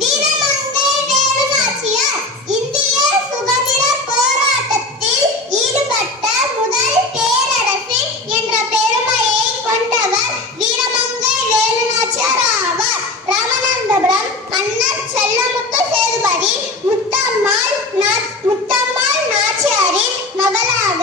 வீரமங்கை வேலுநாச்சியார் இந்திய சுதந்திர போராட்டத்தில் ஈடுபட்ட முதல் பேரரசி என்ற பெருமையை கொண்டவர் வீரமங்கை வேலுநாச்சியார் ஆவார். ராமநாதபுரம் மன்னர் செல்லமுத்து சேதுபதி முத்தம்மாள் நாச்சியாரின் மகளாக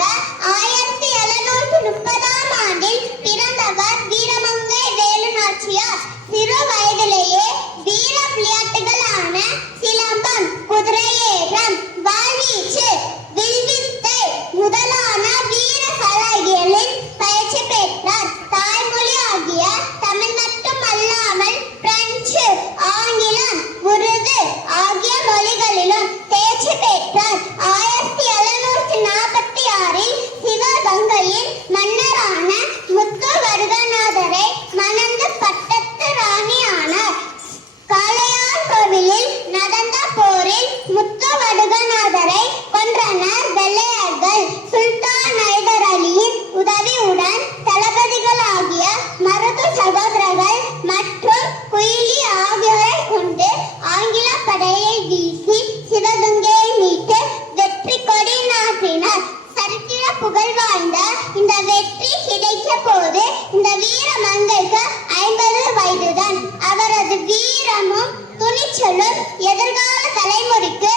1730ஆம் ஆண்டில் பிறந்தவர் வீரமங்கை வேலுநாச்சியார். சிறு வயதிலேயே வீர விளையாட்டுகளான சிலம்பம், குதிரையேற்றம், வாள்வீச்சு, வில்வித்தை முதலான வீர கலைகளில் பயிற்சி பெற்றார். தாய்மொழி ஆகிய தமிழ் மட்டுமல்லாமல் பிரெஞ்சு, ஆங்கிலம், உருது ஆகிய மொழிகளிலும் தேர்ச்சி பெற்றார். 1746இல் சிவகங்கையின் மன்னரான முத்து வடுகநாதரை மணந்து பட்டத்து ராணி ஆனார். காளையார் கோவிலில் நடந்த போரில் முத்து வடுகநாதரை கொன்றனர் வெள்ளையர்கள். சுல்தான் ஹைதர் அலியின் உதவியுடன் தளபதிகளாகிய மருது சகோதரர்கள் மற்றும் குயிலி ஆகியோரை கொண்டு ஆங்கில படையை வீசி சிவகங்கையை மீட்டு வெற்றி கொடி நாட்டினார். சரித்திர புகழ் வாய்ந்த இந்த வெற்றி கிடைத்த போது இந்த வீரமங்கைக்கு 50 வயதுதான். அவரது வீரமும் துணிச்சலும் எதிர்கால தலைமுறைக்கு